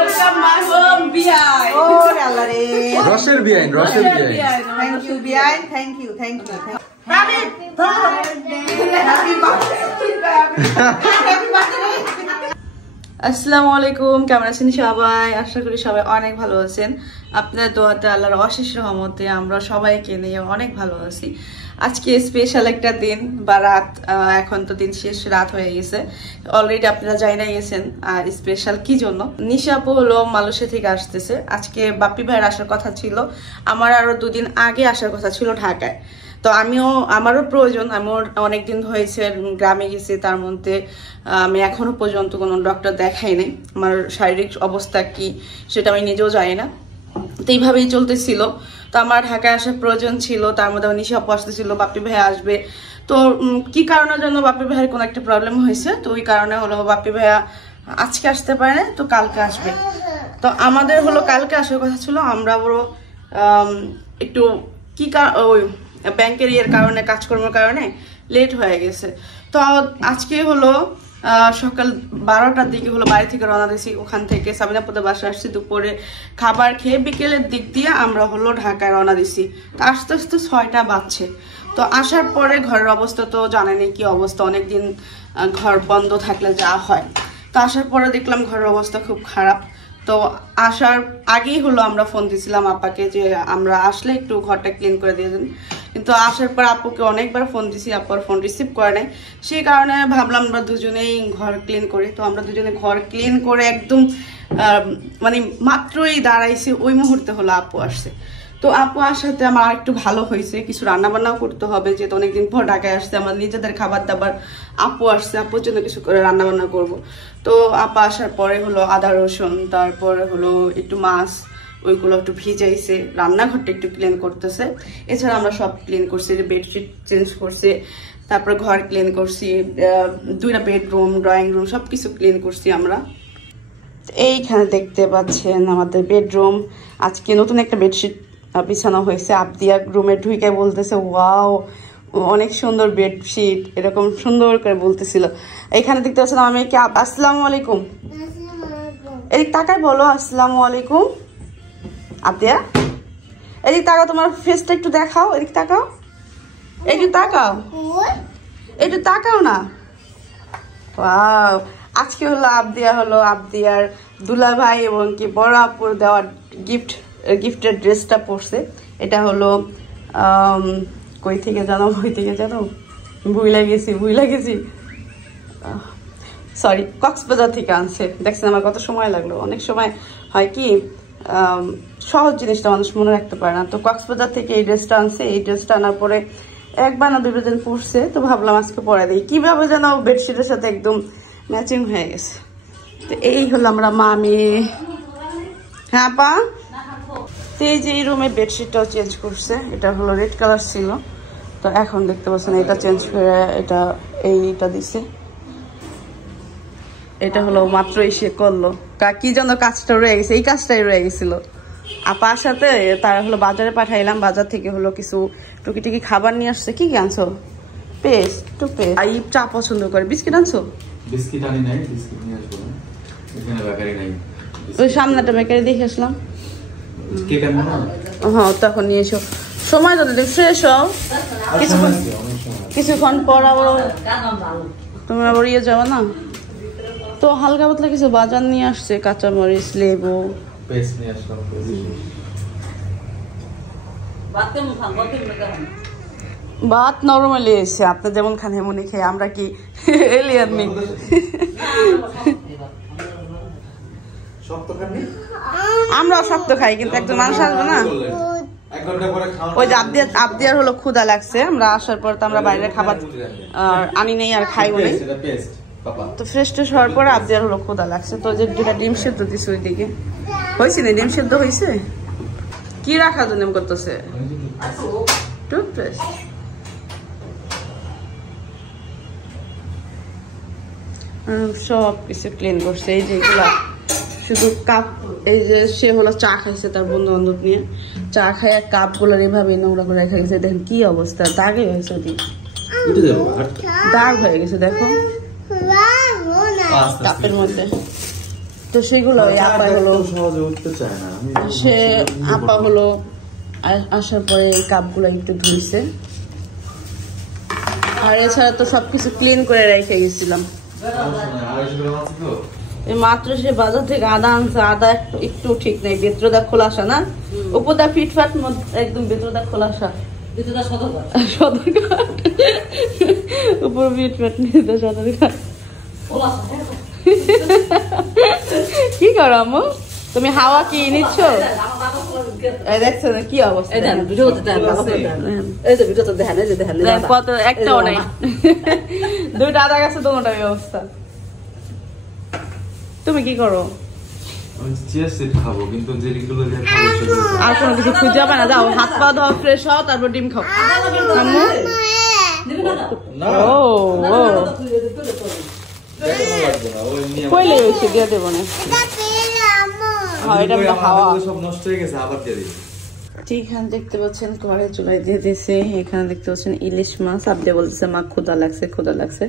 Welcome my home বিআই ও আল্লাহ রে রসের বিআই থ্যাংক ইউ বিআই থ্যাংক ইউ হ্যাপি আসসালামু আলাইকুম, কেমন আছেন সবাই? আশা করি সবাই অনেক ভালো আছেন। আপনার দোয়াতে আল্লাহর অশেষ রহমতে আমরা সবাইকে নিয়ে অনেক ভালো আছি। আজকে স্পেশাল একটা দিন বা রাত, এখন তো দিন শেষ, রাত হয়ে গেছে অলরেডি, আপনারা জানিয়ে গেছেন। আর স্পেশাল কি জন্য? নিশা আপু হলো মালয়েশিয়া থেকে আসতেছে। আজকে বাপ্পি ভাইয়ের আসার কথা ছিল, আমার আরো 2 দিন আগে আসার কথা ছিল ঢাকায়। তো আমারও প্রয়োজন, আমি অনেকদিন হয়েছে গ্রামে গেছি, তার মধ্যে আমি এখনো পর্যন্ত কোনো ডক্টর দেখাই নাই। আমার শারীরিক অবস্থা কি সেটা আমি নিজেও জানি না, তো এইভাবেই চলতেছিল। তো আমার ঢাকায় আসার প্রয়োজন ছিল, তার মধ্যে নিশা আপু আসতেছিল, বাপ্পি ভাই আসবে। তো কি কারণের জন্য বাপ্পি ভাইয়ের কোনো একটা প্রবলেম হয়েছে, তো ওই কারণে হলো বাপ্পি ভাইয়া আজকে আসতে পারে না, তো কালকে আসবে। তো আমাদের হলো কালকে আসার কথা ছিল, আমরা বড় একটু কি ওই ব্যাংকের ইয়ের কারণে, কাজকর্মের কারণে লেট হয়ে গেছে। তো আজকে হলো সকাল 12টার দিকে হলো বাড়ি থেকে রওনা দিয়েছি। ওখান থেকে সাবিনাপুদের বাসা আসছি, দুপুরে খাবার খেয়ে বিকেলের দিক দিয়ে আমরা হলো ঢাকায় রওনা দিছি। তো আস্তে আস্তে 6টা বাজছে। তো আসার পরে ঘরের অবস্থা তো জানেনি কি অবস্থা, অনেকদিন ঘর বন্ধ থাকলে যা হয়। তো আসার পরে দেখলাম ঘরের অবস্থা খুব খারাপ। তো আসার আগেই হলো আমরা ফোন দিয়েছিলাম আপাকে যে আমরা আসলে একটু ঘরটা ক্লিন করে দিয়ে দেন, কিন্তু আসার পর আপুকে অনেকবার ফোন দিছি, আপুর ফোন রিসিভ করে নাই। সেই কারণে ভাবলাম আমরা দুজনেই ঘর ক্লিন করি। তো আমরা দুজনে ঘর ক্লিন করে একদম মানে মাত্রই দাঁড়াইছি, ওই মুহূর্তে হলো আপু আসছে। তো আপু আসাতে আমার আর একটু ভালো হয়েছে, কিছু রান্নাবান্নাও করতে হবে, যেহেতু অনেকদিন পর ঢাকায় আসছে, আমার নিজেদের খাবার দাবার। আপু আসছে, আপুর জন্য কিছু করে রান্নাবান্না করব। তো আপা আসার পরে হলো আদা রসুন, তারপরে হলো একটু মাছ, ওইগুলো একটু ভিজাইছে, রান্নাঘরটা একটু ক্লিন করতেছে। এছাড়া আমরা সব ক্লিন করছি, বেডশিট চেঞ্জ করছি, তারপর ঘর ক্লিন করছি, 2টা বেডরুম, ড্রয়িং রুম সবকিছু ক্লিন করছি আমরা। এইখানে দেখতে পাচ্ছেন আমাদের বেডরুম। আজকে নতুন একটা বেডশিট বিছানো হয়েছে। আবদিয়া রুমে ঢুকে বলতেছে ওয়াও অনেক সুন্দর বেডশিট, এরকম সুন্দর করে বলতেছিল। এইখানে দেখতে পাচ্ছেন আমি কি আসসালামু আলাইকুম, এদিক তাকায় বলো আসসালামু আলাইকুম। আবদিয়া এদিক তাকাও, তোমার ফেসটা একটু দেখাও, এদিক তাকাও, একটু তাকাও, একটু তাকাও না। ওয়াও, আজকে হলো আবদিয়া হলো আবদিয়ার দুলা ভাই এবং কি বড় আপুর দেওয়ার গিফটের ড্রেসটা পরছে। এটা হলো কই থেকে জানো, ভুলে গেছি সরি, কক্সবাজার থেকে আনছে। দেখছেন আমার কত সময় লাগলো, অনেক সময় হয় কি সহজ জিনিসটা মানুষ মনে রাখতে পারে না। তো কক্সবাজার থেকে এই ড্রেসটা আনছে, এই ড্রেসটা আনার পরে একবার না 2 দিন পরছে, তো ভাবলাম আজকে পরে দিই, কিভাবে যেন বেডশিটের সাথে একদম ম্যাচিং হয়ে গেছে। তো এই হলো আমরা মামি। হ্যাঁ পা, তো এই যে এই রুমে বেডশিটটাও চেঞ্জ করছে, এটা হলো রেড কালার ছিল, তো এখন দেখতে পাচ্ছেন এটা চেঞ্জ করে এইটা দিছে। এটা হলো মাত্র এসে করলো, কি যেন কাজটা রয়ে গেছে, এই কাজটাই রয়ে গেছিল। আপার সাথে তারা হলো বাজারে পাঠাইলাম, বাজার থেকে হলো কিছু টুকিটাকি খাবার নিয়ে আসছে। কি আনছো? Paste, toothpaste. এই চা পছন্দ করে, বিস্কিট আনছো? বিস্কিট আনি নাই, বিস্কিট নিয়ে আসবো, এখানে বেকারি নাই। ওই সামনেটা বেকারি দেখে আসলাম। কেক আনবো না? হ্যাঁ, তখন নিয়ে এসো, সময় যদি ফ্রেশ হও। কিছুক্ষণ পর আবার তুমি আবার ইয়ে যাবো না। তো হালকা পাতলা কিছু বাজার নিয়ে আসছে, কাঁচামরিচ, লেবু, পেস্ট নিয়ে আসলাম। ভাত নরমালি এসে আপনার যেমন খান এমনই খেয়ে, আমরা কি এলিয়ান নেই? আমরাও শক্ত খাই, কিন্তু একজন মানুষ আসবে না। ওই যে আবদিয়ার হলো ক্ষুধা লাগছে, আমরা আসার পর তো আমরা বাইরে খাবার আনি নেই আর খাইও নেই। তো ফ্রেশ ট্রেশ হওয়ার পর আবদিয়ার হলো ক্ষুধা লাগছে, তো যে 2টা ডিম সেদ্ধ দিচ্ছে ওইদিকে। হয়েছে না ডিম সেদ্ধ হয়েছে? কি রাখার জন্য করতেছে? টুথপেস্ট। সব কিছু ক্লিন করছে। এই যে এগুলা শুধু কাপ, এই যে সে হলো চা খাইছে তার বন্ধু বান্ধব নিয়ে, চা খাই কাপ গুলার এভাবে নোংরা করে রেখে গেছে। দেখেন কি অবস্থা, দাগে হয়েছে, দাগ হয়ে গেছে দেখো কাপের মধ্যে। তো সেগুলো আপা হলো সহজে উঠতে চায় না সে আপা হলো আসার পরে এই কাপগুলো একটু ধুইছে আর এছাড়া তো সবকিছু ক্লিন করে রেখে গেছিলাম এই মাত্র সে বাজার থেকে আদা আনছে আদা একটু ঠিক নেই ভেতরটা খোলাসা না উপরটা ফিটফাট একদম ভেতরটা খোলাসা উপর ফিটফাট নিতে সদরঘাট কি করো আম্মু তুমি হাওয়া কি নিচ্ছ দেখছো না কি অবস্থা কত একটাও নাই দুইটা আদা গেছে তোমার অবস্থা তুমি কি করো আর কোনো কিছু খুঁজে যাবে না যাও হাত পা ধোয়া ফ্রেশ হও তারপর ডিম খাও কইলে হয়েছে দিয়ে দেবো না এখানে দেখতে পাচ্ছেন কড়াই চুলায় দিয়ে দিয়েছে এখানে দেখতে পাচ্ছেন ইলিশ মাছ আপনি বলতেছে মা ক্ষুধা লাগছে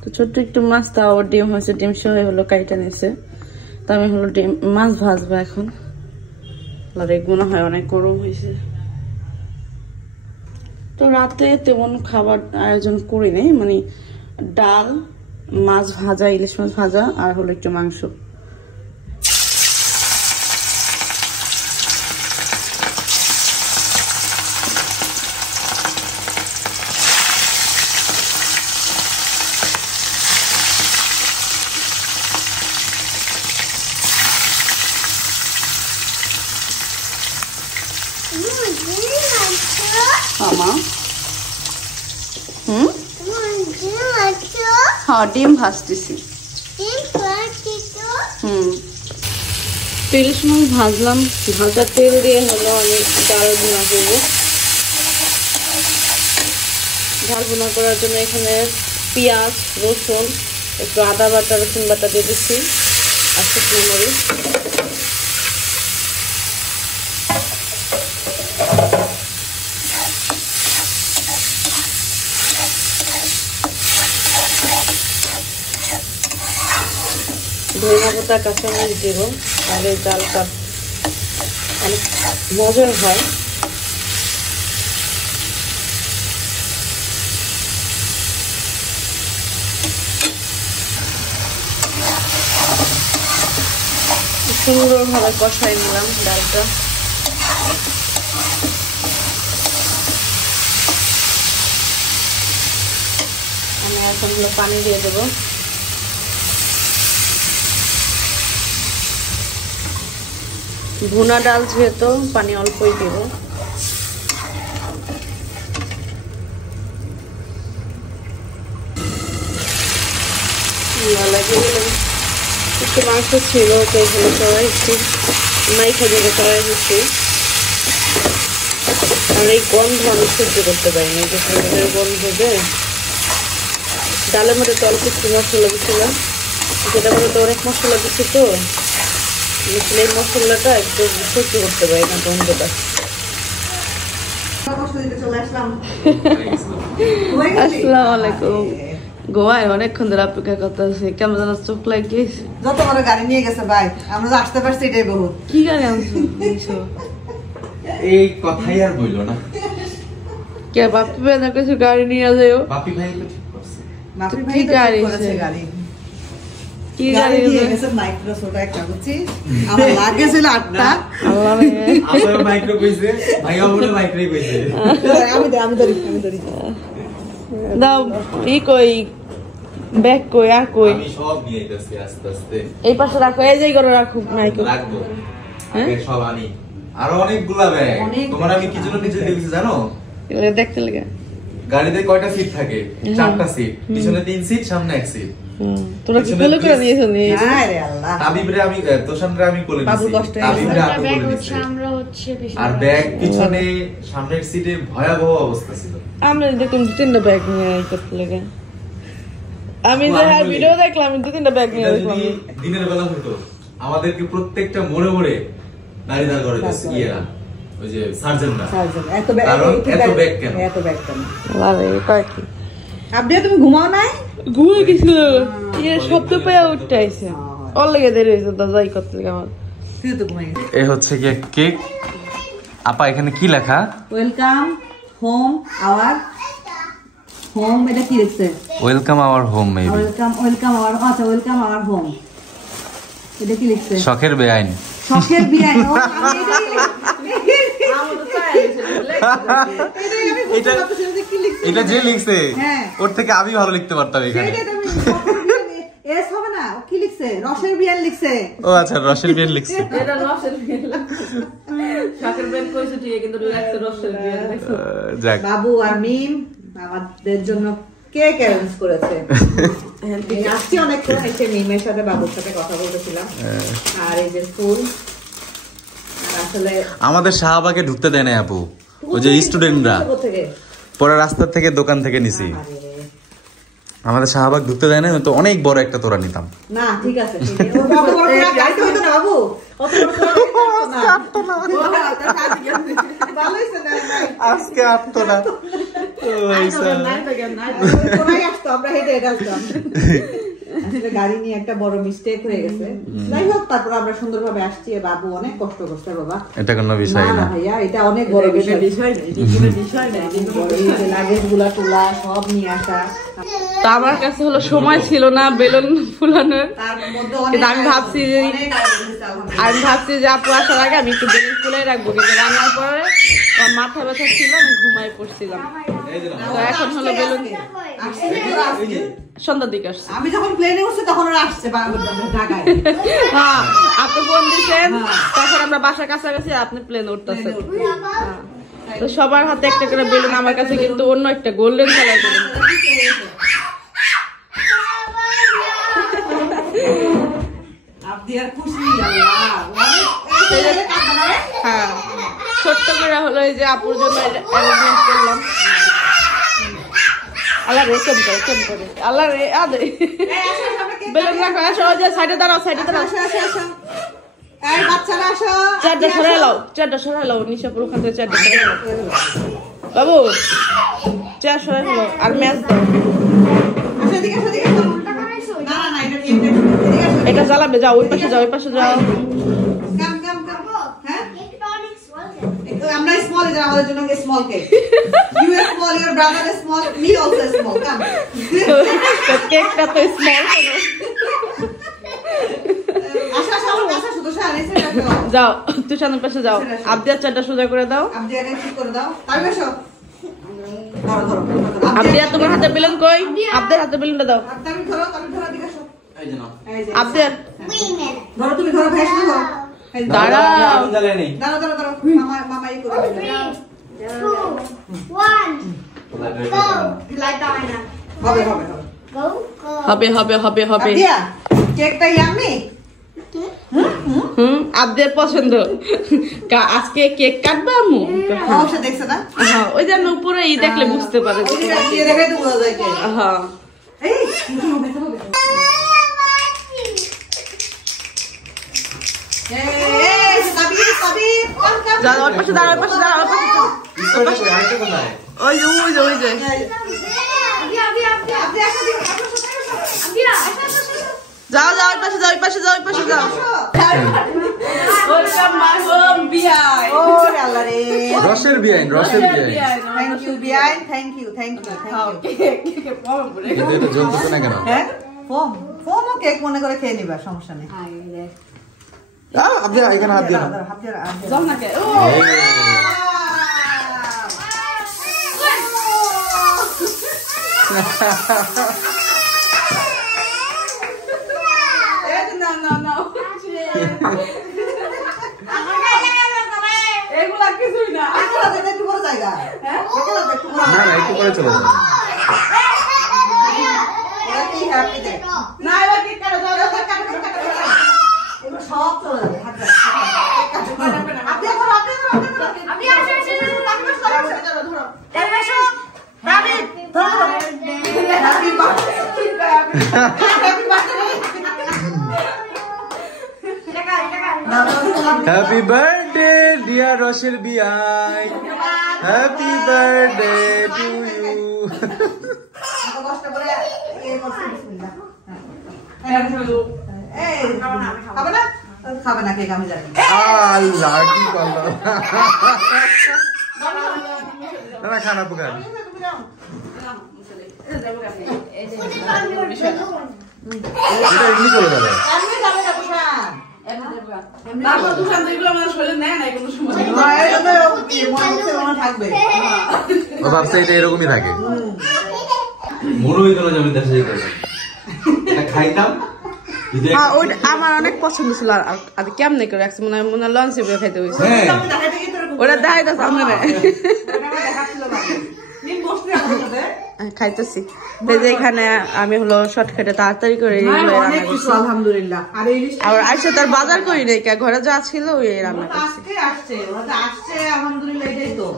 তো ছোট্ট একটু মাছ তাও ডিম হয়েছে ডিম সহ হলো কাইটা নিছে তো আমি হলো ডিম মাছ ভাজবো এখন আর এগুলো হয় অনেক গরম হয়েছে তো রাতে তেমন খাবার আয়োজন করি নাই মানে ডাল মাছ ভাজা ইলিশ মাছ ভাজা আর হলো একটু মাংস হ্যাঁ ডিম ভাজতেছি ইলিশ মাছ ভাজলাম ভাজা তেল দিয়ে হলো আমি ডাল ভুনা করবো ঝাল ভুনা করার জন্য এখানে পেঁয়াজ রসুন একটু আদা বাটা রসুন বাটা দিয়ে দিচ্ছি আর শুকনো মরিচ ধনিয়া পাতা কাঁচামরিচ দেব তাহলে ডালটা অনেক মজার হয় সুন্দরভাবে কষাই নিলাম ডালটা আমি এখন হলো পানি দিয়ে দেবো ভুনা ডাল যেহেতু পানি অল্পই দেব একটু মাংস ছিল তো এখানে সবাই একটু মাইখা দিয়ে করা হচ্ছে আর এই গন্ধ আমি সহ্য করতে পারিনি যে গন্ধ দেয় ডালের মধ্যে তো অল্প একটু মশলা দিচ্ছিলাম যেটা মধ্যে তো অনেক মশলা দিচ্ছি তো এই মশলাটা একটু সহ্য করতে পারি না গন্ধটা আসসালামু আলাইকুম গোয়ায় অনেকক্ষণ ধরে অপেক্ষা করতেছে কেমন যেন চোখ লাগিয়েছে যত বড় গাড়ি নিয়ে গেছে ভাই আমরা আসতে পারছি এটাই বহুত কি গাড়ি আনছো এই কথাই আর বইলো না কে বাপি ভাই না কিছু গাড়ি নিয়ে যাও বাপি ভাই তো ঠিক করছে বাপি ভাই কি তো গাড়ি করেছে গাড়ি কি গাড়ি নিয়ে গেছে মাইক্রো ছোট একটা বুঝছি আমার লাগে ছিল 8টা আল্লাহ রে আমার মাইক্রো কইছে ভাইয়া বলে মাইক্রোই কইছে আমি ধরি দাও ই কই ব্যাগ কই আর কই আমি সব নিয়ে যাচ্ছি আস্তে আস্তে এই পাশে রাখো এই যে করে রাখো মাইক্রো রাখবো আগে সব আনি আরো অনেকগুলা ব্যাগ তোমার আমি কি জন্য নিচে দিয়েছি জানো এগুলো দেখতে লাগে গাড়িতে কয়টা সিট থাকে 4টা সিট পিছনে 3 সিট সামনে 1 সিট তোরা কি কোলে করে নিয়েছো নি আরে আল্লাহ তাবিবরে আমি তোষানরে আমি কোলে বাবু নিছি কষ্ট তাবিবরে আমি কোলে নিছি আমরা হচ্ছে আর ব্যাগ পিছনে সামনের সিটে ভয়াবহ অবস্থা ছিল আমরা দেখুন 2-3টা ব্যাগ নিয়ে করতে লাগে আমি যে ভিডিও দেখলাম 2-3টা ব্যাগ নিয়ে দেখলাম দিনের বেলা হতো আমাদেরকে প্রত্যেকটা মোড়ে মোড়ে নারী দাঁড় করে দিচ্ছে ইয়েরা ওই যে সার্জনরা এত ব্যাগ কেন আরে এটা কি আপনি তুমি ঘুমাও নাই ঘুরে গেছিল এর শব্দ পেয়ে উঠতে আইছে ওর লেগে দেরি হয়েছে দাদাই করতে আমার। তুই তো ঘুমাই গেছিস। এই হচ্ছে কি কেক। আপা এখানে কি লেখা? ওয়েলকাম হোম আওয়ার হোম, এটা কি লিখছে? Welcome our home maybe. Welcome hour, আচ্ছা ওয়েলকাম আওয়ার হোম, এটা কি লিখছে? শখের বেআইন। শখের বিয়াই। এটা যে লিখছে হ্যাঁ। ওর থেকে আমি ভালো লিখতে পারতাম এখানে। এস হবে না, ও কি লিখছে? রসের বিয়ান লিখছে। ও আচ্ছা রসের বিয়ান লিখছে। এটা রসের বিয়ান শাকের বিয়ান কইছে ঠিক কিন্তু লাগছে রসের বিয়ান দেখো। যাক বাবু আর মিম আমাদের জন্য কেক অ্যারেঞ্জ করেছে। আজকে অনেকক্ষণ এসে মিমের সাথে বাবুর সাথে কথা বলতেছিলাম। আর এই যে ফুল, আর আসলে আমাদের শাহবাগে ঢুকতে দেয় না আপু, ওই যে স্টুডেন্টরা পরে রাস্তা থেকে দোকান থেকে নিছি। আমাদের শাহবাগ ঢুকতে দেয় না, তো অনেক বড় একটা তোরা নিতাম। না ঠিক আছে, অত বড় তোরা গাইতে হইতো না বাবু, অত বড় তোরা গাইতে হইতো না। ভালো হইছে না আজকে আটতো না। তোরাই আসতো, আমরা হেঁটে হেঁটে আসতাম। আসলে গাড়ি নিয়ে একটা বড় মিস্টেক হয়ে গেছে। যাই হোক, তারপর আমরা সুন্দরভাবে আসছি। বাবু অনেক কষ্ট করছে বাবা। এটা কোনো বিষয় না ভাইয়া, এটা অনেক বড় বিষয়। লাগেজ গুলা তোলা সব নিয়ে আসা। তো আমার কাছে হলো সময় ছিল না বেলুন ফুলানোর, কিন্তু আমি ভাবছি যে আপু আসার আগে আমি একটু বেলুন ফুলাই রাখবো, কিন্তু রান্নার পরে আমার মাথা ব্যথা ছিল, আমি ঘুমাই পড়ছিলাম। তো এখন হলো বেলুন সন্ধ্যার দিকে আসছে। আমি যখন প্লেনে উঠছি তখন ওরা আসছে ঢাকায়। হ্যাঁ আপনি ফোন দিচ্ছেন, তখন আমরা বাসার কাছাকাছি, আপনি প্লেনে উঠতেছেন। তো সবার হাতে একটা করে বেলুন, আমার কাছে কিন্তু অন্য একটা গোল্ডেন কালার বেলুন। হ্যাঁ ছোট্ট করে হলো এই যে আপুর জন্য অ্যারেঞ্জমেন্ট করলাম। আল্লাহ রে কেম করে আল্লাহ রে আদে বেলুন রাখো। আসো যে সাইডে দাঁড়াও, সাইডে দাঁড়াও। চারটা সরাই লাও নিশাপুর ওখান থেকে চারটা সরাই লাও। বাবু চার সরাই লাও আর ম্যাচ দাও। এটা জ্বালাবে, যাও ওই পাশে যাও, ওই পাশে যাও। আমরা স্মল, এটা আমাদের জন্য small cake. You are small, your brother is small, me also small. কাম তো কেকটা তো স্মল কেন? আশা শুধু সারাইছে রাখো। যাও তুই সামনের পাশে যাও, আবদিয়ার চারটা সোজা করে দাও। আবদিয়াকে ঠিক করে দাও। তাই বসো, ধরো। আবদিয়া তোমার হাতে বেলুন কই? আবদিয়ার হাতে বেলুনটা দাও। তুমি ধরো, দিকে আসো। এই যে নাও। আবদিয়ার ধরো, তুমি ধরো, ভাই ধরো। দাঁড়াও দাঁড়াও। মামা এই করে দেবে। 3, 2, 1 go লাইট দাও না। হবে। আবদিয়া কেকটা ইয়াম্মি। আবদিয়ার পছন্দ। আজকে কেক কাটবে আম্মু? অবশ্য দেখছে না? হ্যাঁ ওই যে উপরে ই দেখলে বুঝতে পারে। দেখাই তো বোঝা যায় কেক। হ্যাঁ এই হবে। যাও ওই পাশে দাঁড়াও, ওই যে যাও ওই পাশে যাও। ওয়েলকাম মাই হোম বিয়াই। ওরে আল্লাহ রে। রসের বিয়াইন। থ্যাংক ইউ বিয়াই, থ্যাংক ইউ। এটা জ্বলতেছে না কেন? হ্যাঁ ফোম কেক মনে করে খেয়ে নিবা, সমস্যা নেই। আপনি এখানে হাত দিয়ে না। যাও না কে ও না এগুলা কিছুই না। একটু বড় জায়গা। না একটু পরে চলে যাবে। না এবার কি করে যাও, সব চলে যাবে। আপনি এখন হ্যাপি বার্থডে ডিয়ার রসের বিয়াই, হ্যাপি বার্থডে টু ইউ। কষ্ট করে খাবে না? খাবে না কেক আমি জানি। আল্লাহ কি করলো না খানা পুকার এটা এমনি চলে যাবে এমনি যাবে না তুষার। তারপর দুশান তো এগুলো আমাদের শরীরে নেয় না কোনো সময়। হ্যাঁ, এটা তো মনে হচ্ছে মনে থাকবে। ও ভাবছে এটা এরকমই থাকে মনে হইতো না যে আমি দেশে যেতে এটা খাইতাম হ্যাঁ ওইটা আমার অনেক পছন্দ ছিল আর কেমনে করে রাখছে মনে হয় লঞ্চে বয়ে খাইতে হয়েছে আমি দেখাইতে গিয়ে তো এরকম ওটা দেখাইতে সামনে ওটা আমার দেখাচ্ছিল বাবা। নিন বসতে আমার সাথে। খাইতেছি এই যে এখানে আমি হলো শর্টকাটে তাড়াতাড়ি করে হ্যাঁ, এগুলো রান্না অনেক কিছু করছি আলহামদুলিল্লাহ। আর এই লিস্টটা আর আইসা তার বাজার করি নাই কে ঘরে যা ছিল ওই রান্না ওরা তো করছি আজকে আসছে, ওরা তো আসছে আলহামদুলিল্লাহ, এটাই তো।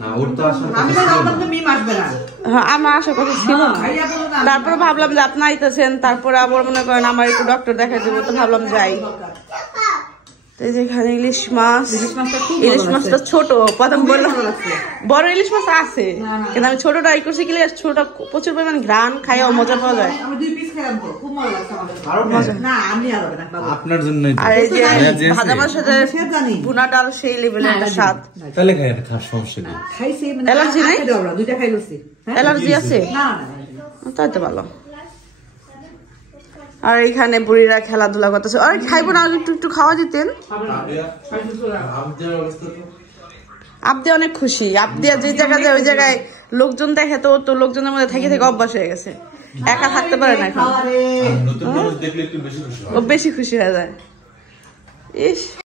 না ওর তো আসলে আমি তো জানতাম যে মিম আসবে না। হ্যাঁ আমার আসার কথা ছিল না ভাইয়া বললো না, তারপরে ভাবলাম যে আপনি আইতেছেন তারপরে আবার মনে করেন আমার একটু ডক্টর দেখা দেবো তো ভাবলাম যাই তো এই যে এখানে ইলিশ মাছ মাছটা খুব ইলিশ ভালো মাছটা ছোট প্রথম বললাম ভালো লাগছে। বড় ইলিশ মাছ আছে কিন্তু আমি ছোটটা ই করছি কি ছোটটা প্রচুর পরিমাণ ঘ্রাণ খাইও মজা পাওয়া যায় আমি 2 পিস খেলাম তো, খুব মজা লাগছে আমাদের। না, আমি আর হবে না বাবা। আপনার জন্যই তো আর এই যে জেনেছি। ভাজা মাছের সাথে সে জানি। ভুনা ডাল সেই লেভেলের একটা স্বাদ তাহলে খাই এটা খাওয়ার সমস্যা কি খাইছি মানে অ্যালার্জি নাই? আজকে দাও ওরা, দুইটা খাই লছি। হ্যাঁ? অ্যালার্জি আছে না, না, না। তাই তো ভালো আর এইখানে বুড়িরা খেলাধুলা করতেছে আর খাইবো না একটু একটু খাওয়া দিতেন আপনি অনেক খুশি আপনি যে জায়গায় যায় ওই জায়গায় লোকজন দেখে তো তো লোকজনের মধ্যে থেকে থেকে অভ্যাস হয়ে গেছে একা থাকতে পারে না এখন আরে নতুন মানুষ দেখলে একটু বেশি খুশি হয় ও বেশি খুশি হয়ে যায় ইস